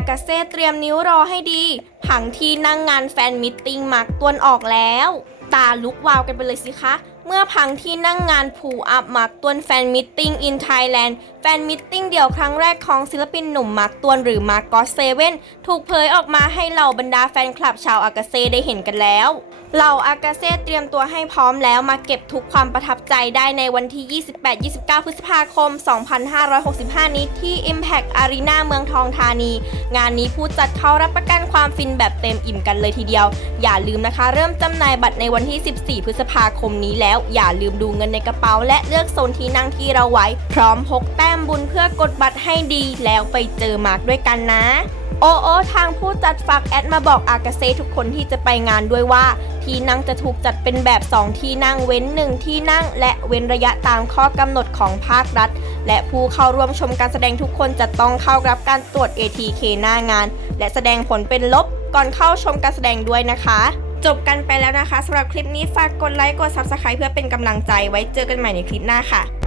ากาเซ่เตรียมนิ้วรอให้ดี ผังที่นั่งงานแฟนมิตติ้งมักตวนออกแล้ว ตาลุกวาวกันไปเลยสิคะ เมื่อพังที่นั่งงานผูอัพมาร์กตวนแฟนมิทติ้งอินไทยแลนด์แฟนมิทติ้งเดี่ยวครั้งแรกของศิลปินหนุ่มมาร์กตวนหรือมาร์กก็เซเว่นถูกเผยออกมาให้เหล่าบรรดาแฟนคลับชาวอากาเซได้เห็นกันแล้วเหล่าอากาเซ่เตรียมตัวให้พร้อมแล้วมาเก็บทุกความประทับใจได้ในวันที่ 28-29 พฤษภาคม 2565 นี้ที่ Impact Arena เมืองทองธานี งานนี้ผู้จัดเขารับประกันความฟินแบบเต็มอิ่มกันเลยทีเดียว อย่าลืมนะคะ เริ่มจำหน่ายบัตรในวันที่ 14 พฤษภาคมนี้แล้ว อย่าลืมดูเงินในกระเป๋า และเลือกโซนที่นั่งที่เราไว้ พร้อมพกแต้มบุญเพื่อกดบัตรให้ดีแล้วไปเจอมาร์กด้วยกันนะโอโอทางผู้จัดฝากแอดมาบอกอากาเซทุกคนที่จะไปงานด้วยว่า ที่นั่งจะถูกจัดเป็นแบบ 2 ที่นั่งเว้น 1 ที่นั่ง และเว้นระยะตามข้อกำหนดของภาครัฐ และผู้เข้าร่วมชมการแสดงทุกคนจะต้องเข้ารับการตรวจ ATK หน้างาน และแสดงผลเป็นลบก่อนเข้าชมการแสดงด้วยนะคะ จบกันไปแล้วนะคะสำหรับคลิปนี้ฝากกดไลค์กด Subscribe เพื่อเป็นกำลังใจไว้เจอกันใหม่ในคลิปหน้าค่ะ